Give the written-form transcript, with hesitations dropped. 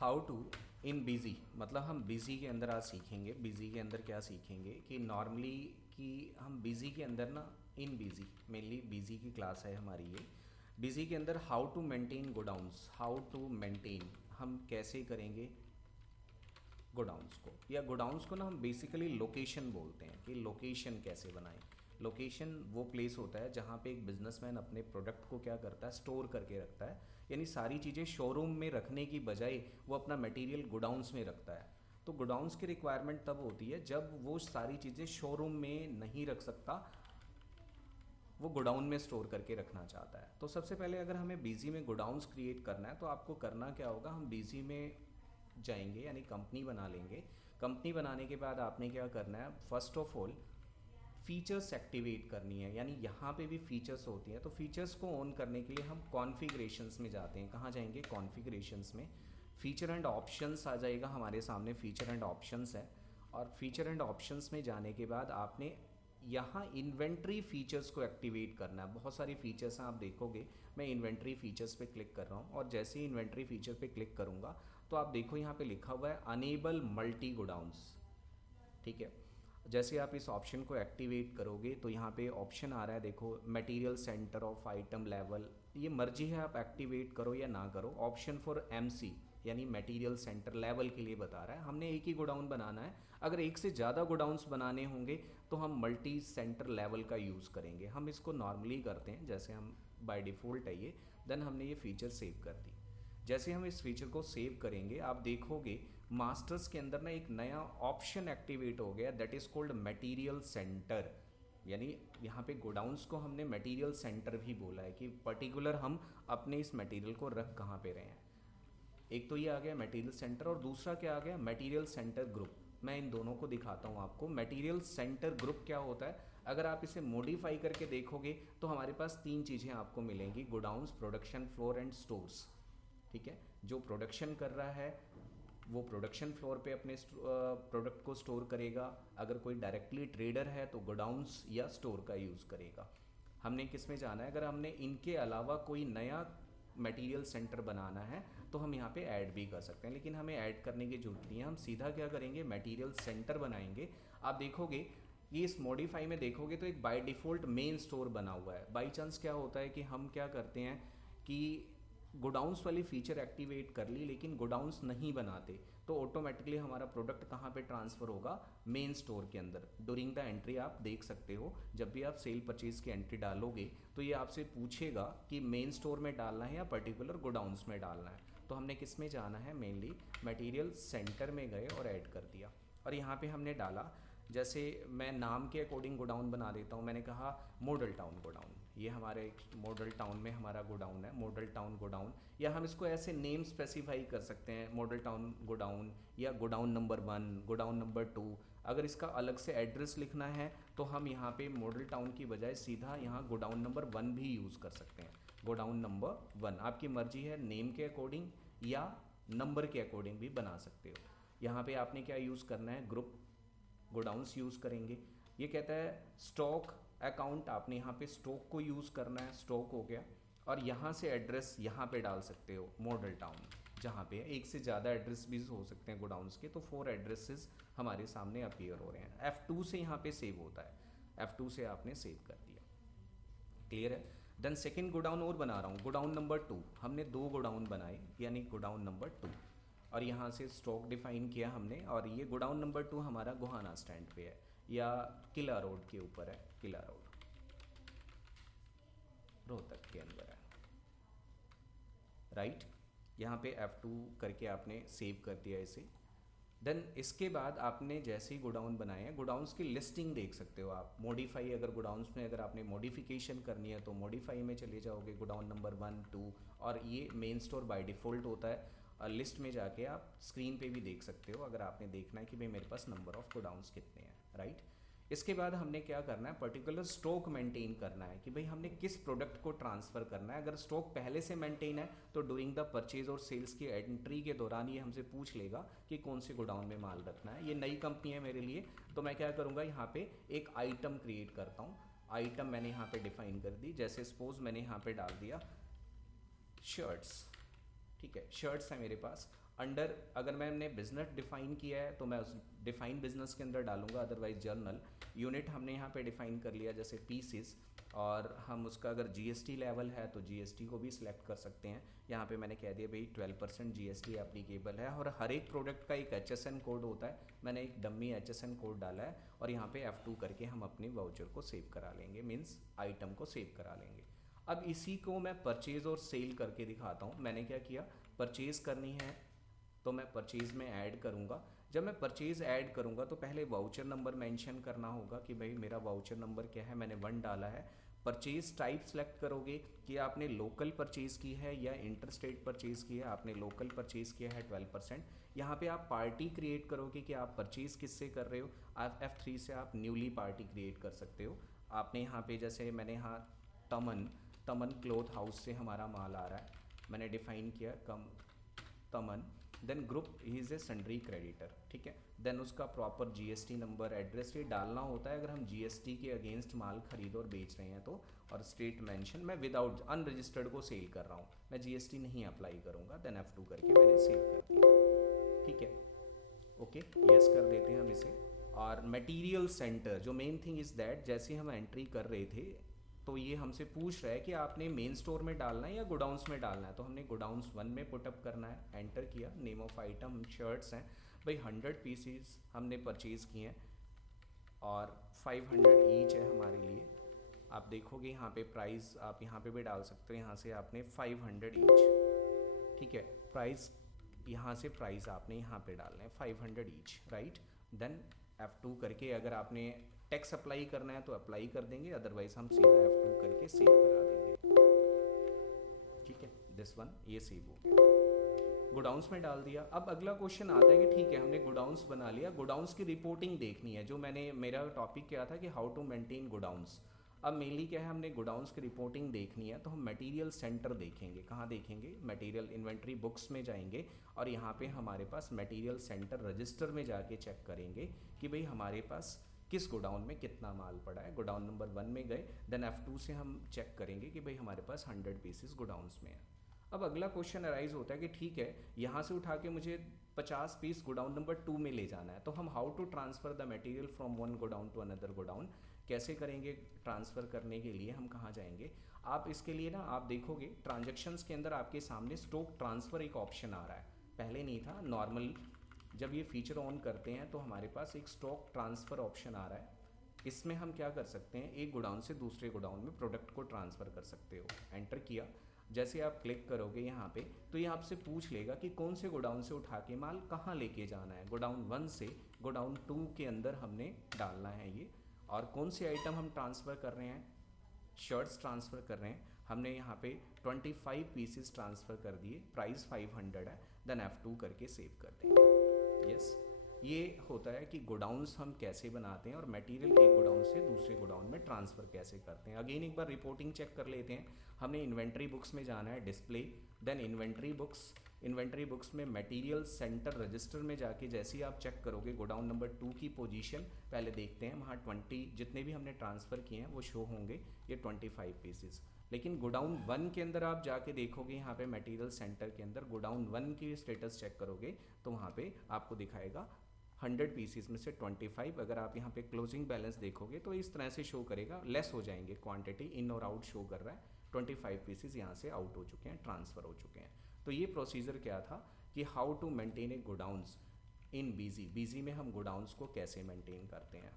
How to in busy, मतलब हम busy के अंदर आज सीखेंगे। बिज़ी के अंदर क्या सीखेंगे कि नॉर्मली कि हम बिज़ी के अंदर ना, इन बिज़ी मेनली बिज़ी की क्लास है हमारी ये। बिज़ी के अंदर how to maintain godowns, how to maintain हम कैसे करेंगे गोडाउंस को, या गोडाउंस को ना हम बेसिकली लोकेशन बोलते हैं कि लोकेशन कैसे बनाएं। लोकेशन वो प्लेस होता है जहाँ पे एक बिजनेसमैन अपने प्रोडक्ट को क्या करता है, स्टोर करके रखता है। यानी सारी चीज़ें शोरूम में रखने की बजाय वो अपना मटेरियल गोडाउंस में रखता है। तो गोडाउंस की रिक्वायरमेंट तब होती है जब वो सारी चीज़ें शोरूम में नहीं रख सकता, वो गोडाउन में स्टोर करके रखना चाहता है। तो सबसे पहले अगर हमें बीजी में गोडाउंस क्रिएट करना है तो आपको करना क्या होगा, हम बीजी में जाएंगे यानी कंपनी बना लेंगे। कंपनी बनाने के बाद आपने क्या करना है, first of all features activate करनी है। यानी यहाँ पे भी फीचर्स होती हैं, तो फीचर्स को ऑन करने के लिए हम कॉन्फ़िगरेशंस में जाते हैं। कहाँ जाएंगे, कॉन्फ़िगरेशंस में। फीचर एंड ऑप्शंस आ जाएगा हमारे सामने, फीचर एंड ऑप्शंस है। और फीचर एंड ऑप्शंस में जाने के बाद आपने यहाँ इन्वेंट्री फीचर्स को एक्टिवेट करना है। बहुत सारी फीचर्स हैं, आप देखोगे। मैं इन्वेंट्री फीचर्स पे क्लिक कर रहा हूँ और जैसे ही इन्वेंट्री फीचर पे क्लिक करूँगा तो आप देखो यहाँ पे लिखा हुआ है अनेबल मल्टी गोडाउंस। ठीक है, जैसे आप इस ऑप्शन को एक्टिवेट करोगे तो यहाँ पे ऑप्शन आ रहा है, देखो material centre of item level. ये मर्जी है आप एक्टिवेट करो या ना करो। ऑप्शन फॉर एमसी यानी मटेरियल सेंटर लेवल के लिए बता रहा है। हमने एक ही गोडाउन बनाना है। अगर एक से ज़्यादा गोडाउंस बनाने होंगे तो हम मल्टी सेंटर लेवल का यूज़ करेंगे। हम इसको नॉर्मली करते हैं, जैसे हम बाय डिफ़ॉल्ट है ये। देन हमने ये फीचर सेव कर दी। जैसे हम इस फीचर को सेव करेंगे आप देखोगे मास्टर्स के अंदर ना एक नया ऑप्शन एक्टिवेट हो गया, that is called material centre. यानी यहाँ पे गोडाउंस को हमने मटेरियल सेंटर भी बोला है कि पर्टिकुलर हम अपने इस मटेरियल को रख कहाँ पे रहे हैं। एक तो ये आ गया मटेरियल सेंटर और दूसरा क्या आ गया, मटेरियल सेंटर ग्रुप। मैं इन दोनों को दिखाता हूँ आपको। मटेरियल सेंटर ग्रुप क्या होता है, अगर आप इसे मॉडिफाई करके देखोगे तो हमारे पास तीन चीज़ें आपको मिलेंगी, godowns, production floor and stores. ठीक है, जो प्रोडक्शन कर रहा है वो प्रोडक्शन फ्लोर पे अपने प्रोडक्ट को स्टोर करेगा। अगर कोई डायरेक्टली ट्रेडर है तो गोडाउंस या स्टोर का यूज़ करेगा। हमने किस में जाना है, अगर हमने इनके अलावा कोई नया मटेरियल सेंटर बनाना है तो हम यहाँ पे ऐड भी कर सकते हैं, लेकिन हमें ऐड करने की जरूरत नहीं है। हम सीधा क्या करेंगे, मटेरियल सेंटर बनाएंगे। आप देखोगे ये इस मॉडिफाई में देखोगे तो एक बाय डिफ़ॉल्ट मेन स्टोर बना हुआ है। बाई चांस क्या होता है कि हम क्या करते हैं कि गोडाउंस वाली फीचर एक्टिवेट कर ली लेकिन गोडाउंस नहीं बनाते, तो ऑटोमेटिकली हमारा प्रोडक्ट कहाँ पे ट्रांसफ़र होगा, मेन स्टोर के अंदर। ड्यूरिंग द एंट्री आप देख सकते हो, जब भी आप सेल परचेज की एंट्री डालोगे तो ये आपसे पूछेगा कि मेन स्टोर में डालना है या पर्टिकुलर गोडाउंस में डालना है। तो हमने किस में जाना है, मेनली मटेरियल सेंटर में गए और ऐड कर दिया। और यहाँ पे हमने डाला, जैसे मैं नाम के अकॉर्डिंग गोडाउन बना देता हूँ। मैंने कहा मॉडल टाउन गोडाउन, ये हमारे एक मॉडल टाउन में हमारा गोडाउन है, मॉडल टाउन गोडाउन। या हम इसको ऐसे नेम स्पेसिफाई कर सकते हैं, मॉडल टाउन गोडाउन या गोडाउन नंबर 1, गोडाउन नंबर 2। अगर इसका अलग से एड्रेस लिखना है तो हम यहाँ पे मॉडल टाउन की बजाय सीधा यहाँ गोडाउन नंबर 1 भी यूज़ कर सकते हैं। गोडाउन नंबर 1 आपकी मर्जी है, नेम के अकॉर्डिंग या नंबर के अकॉर्डिंग भी बना सकते हो। यहाँ पे आपने क्या यूज़ करना है, ग्रुप गोडाउंस यूज़ करेंगे। ये कहता है स्टॉक अकाउंट, आपने यहाँ पे स्टॉक को यूज़ करना है, स्टॉक हो गया। और यहाँ से एड्रेस यहाँ पे डाल सकते हो मॉडल टाउन, जहाँ पे एक से ज़्यादा एड्रेस भी हो सकते हैं गोडाउंस के, तो 4 एड्रेसेस हमारे सामने अपीयर हो रहे हैं। F2 से यहाँ पे सेव होता है, F2 से आपने सेव कर दिया। क्लियर है। देन सेकेंड गोडाउन और बना रहा हूँ, गोडाउन नंबर 2। हमने 2 गोडाउन बनाए यानी गोडाउन नंबर 2, और यहाँ से स्टॉक डिफाइन किया हमने। और ये गोडाउन नंबर 2 हमारा गोहाना स्टैंड पे है या किला रोड के ऊपर है, किला रोड रोहतक के अंदर है, राइट। यहाँ पे F2 करके आपने सेव कर दिया इसे। देन इसके बाद आपने जैसे ही गोडाउन बनाए हैं, गोडाउंस की लिस्टिंग देख सकते हो आप। मॉडिफाई, अगर गोडाउंस में अगर आपने मॉडिफिकेशन करनी है तो मॉडिफाई में चले जाओगे, गोडाउन नंबर 1, 2। और ये मेन स्टोर बाय डिफ़ॉल्ट होता है। लिस्ट में जाके आप स्क्रीन पे भी देख सकते हो अगर आपने देखना है कि भाई मेरे पास नंबर ऑफ़ गोडाउंस कितने हैं, राइट। इसके बाद हमने क्या करना है, पर्टिकुलर स्टॉक मेंटेन करना है कि भाई हमने किस प्रोडक्ट को ट्रांसफ़र करना है। अगर स्टॉक पहले से मेंटेन है तो ड्यूरिंग द परचेज और सेल्स की एंट्री के दौरान ये हमसे पूछ लेगा कि कौन से गोडाउन में माल रखना है। ये नई कंपनी है मेरे लिए, तो मैं क्या करूँगा, यहाँ पे एक आइटम क्रिएट करता हूँ। आइटम मैंने यहाँ पे डिफाइन कर दी, जैसे सपोज मैंने यहाँ पे डाल दिया शर्ट्स। ठीक है, शर्ट्स है मेरे पास। अंडर अगर मैंने बिजनेस डिफाइन किया है तो मैं उस डिफाइन बिजनेस के अंदर डालूंगा, अदरवाइज जर्नल। यूनिट हमने यहाँ पे डिफाइन कर लिया जैसे पीसीस, और हम उसका अगर जीएसटी लेवल है तो जीएसटी को भी सिलेक्ट कर सकते हैं। यहाँ पे मैंने कह दिया भाई 12% जीएसटी एप्लीकेबल है, और हर एक प्रोडक्ट का एक एचएसएन कोड होता है, मैंने एक डम्मी एचएसएन कोड डाला है, और यहाँ पे F2 करके हम अपने वाउचर को सेव करा लेंगे, मीन्स आइटम को सेव करा लेंगे। अब इसी को मैं परचेज़ और सेल करके दिखाता हूँ। मैंने क्या किया, परचेज़ करनी है तो मैं परचेज़ में ऐड करूँगा। जब मैं परचेज़ ऐड करूँगा तो पहले वाउचर नंबर मेंशन करना होगा कि भाई मेरा वाउचर नंबर क्या है, मैंने 1 डाला है। परचेज़ टाइप सेलेक्ट करोगे कि आपने लोकल परचेज़ की है या इंटर स्टेट परचेज़ की है। आपने लोकल परचेज़ किया है 12%। यहाँ पे आप पार्टी क्रिएट करोगे कि आप परचेज़ किससे कर रहे हो। आप F3 से आप न्यूली पार्टी क्रिएट कर सकते हो। आपने यहाँ पे जैसे मैंने यहाँ तमन क्लोथ हाउस से हमारा माल आ रहा है, मैंने डिफाइन किया तमन। Then group he is a sundry creditor, ठीक है। देन उसका प्रॉपर जीएसटी नंबर, एड्रेस ये डालना होता है अगर हम जीएसटी के अगेंस्ट माल खरीद और बेच रहे हैं तो। और स्टेट मेंशन, मैं विदाउट अनरजिस्टर्ड को सेल कर रहा हूँ, मैं जीएसटी नहीं अप्लाई करूँगा। देन F2 करके मैंने सेव कर दिया, ठीक है। ओके, यस कर देते हैं हम इसे। और मटेरियल सेंटर, जो मेन थिंग इज़ दैट, जैसे हम एंट्री कर रहे थे तो ये हमसे पूछ रहा है कि आपने मेन स्टोर में डालना है या गोडाउंस में डालना है। तो हमने गोडाउंस 1 में पुटअप करना है, एंटर किया। नेम ऑफ आइटम शर्ट्स हैं भाई, 100 पीसीज हमने परचेज़ किए हैं और 500 ईच है हमारे लिए। आप देखोगे यहाँ पे प्राइस आप यहाँ पे भी डाल सकते हो, यहाँ से आपने 500 ईच, ठीक है। प्राइस यहाँ से प्राइस आपने यहाँ पे डालना है 500 ईच, राइट। देन F2 करके अगर आपने टैक्स अप्लाई करना है तो अप्लाई कर देंगे, अदरवाइज हम सीधा F2 करके सेव करा देंगे, ठीक है। दिस वन ये सेव हो गया, गोडाउंस में डाल दिया। अब अगला क्वेश्चन आता है कि ठीक है हमने गोडाउंस बना लिया, गोडाउंस की रिपोर्टिंग देखनी है। जो मेरा टॉपिक क्या था कि हाउ टू मेंटेन गोडाउंस। अब मेनली क्या है, हमने गोडाउंस की रिपोर्टिंग देखनी है तो हम मटेरियल सेंटर देखेंगे। कहाँ देखेंगे, मटेरियल इन्वेंट्री बुक्स में जाएंगे और यहाँ पे हमारे पास मटेरियल सेंटर रजिस्टर में जाके चेक करेंगे कि भाई हमारे पास किस गोडाउन में कितना माल पड़ा है। गोडाउन नंबर 1 में गए, देन F2 से हम चेक करेंगे कि भाई हमारे पास 100 पीसेस गोडाउंस में है। अब अगला क्वेश्चन अराइज होता है कि ठीक है यहाँ से उठा के मुझे 50 पीस गोडाउन नंबर 2 में ले जाना है, तो हम how to transfer the material from one godown to another godown कैसे करेंगे। ट्रांसफ़र करने के लिए हम कहाँ जाएंगे, आप इसके लिए ना आप देखोगे ट्रांजैक्शंस के अंदर आपके सामने स्टॉक ट्रांसफ़र एक ऑप्शन आ रहा है, पहले नहीं था। नॉर्मल जब ये फीचर ऑन करते हैं तो हमारे पास एक स्टॉक ट्रांसफ़र ऑप्शन आ रहा है। इसमें हम क्या कर सकते हैं, एक गोडाउन से दूसरे गोडाउन में प्रोडक्ट को ट्रांसफ़र कर सकते हो। एंटर किया, जैसे आप क्लिक करोगे यहाँ पे तो ये आपसे पूछ लेगा कि कौन से गोडाउन से उठा के माल कहाँ लेके जाना है। गोडाउन 1 से गोडाउन 2 के अंदर हमने डालना है ये। और कौन से आइटम हम ट्रांसफ़र कर रहे हैं, शर्ट्स ट्रांसफ़र कर रहे हैं। हमने यहाँ पे 25 पीसेस ट्रांसफ़र कर दिए, प्राइस 500 है। देन F2 करके सेव कर देंगे। यस, ये होता है कि गोडाउन्स हम कैसे बनाते हैं और मटेरियल एक गोडाउन से दूसरे गोडाउन में ट्रांसफ़र कैसे करते हैं। अगेन एक बार रिपोर्टिंग चेक कर लेते हैं। हमने इन्वेंट्री बुक्स में जाना है, डिस्प्ले, देन इन्वेंट्री बुक्स में मटेरियल सेंटर रजिस्टर में जाके जैसे ही आप चेक करोगे गोडाउन नंबर 2 की पोजीशन पहले देखते हैं, वहाँ 20 जितने भी हमने ट्रांसफ़र किए हैं वो शो होंगे, ये 25 पीसेस। लेकिन गोडाउन 1 के अंदर आप जाके देखोगे, यहाँ पे मटेरियल सेंटर के अंदर गोडाउन 1 की स्टेटस चेक करोगे तो वहाँ पे आपको दिखाएगा 100 पीसीस में से 25। अगर आप यहाँ पे क्लोजिंग बैलेंस देखोगे तो इस तरह से शो करेगा, लेस हो जाएंगे, क्वांटिटी इन और आउट शो कर रहा है। 25 पीसेस यहाँ से आउट हो चुके हैं, ट्रांसफ़र हो चुके हैं। तो ये प्रोसीजर क्या था कि how to maintain a godowns इन बीजी में हम गोडाउंस को कैसे मेंटेन करते हैं।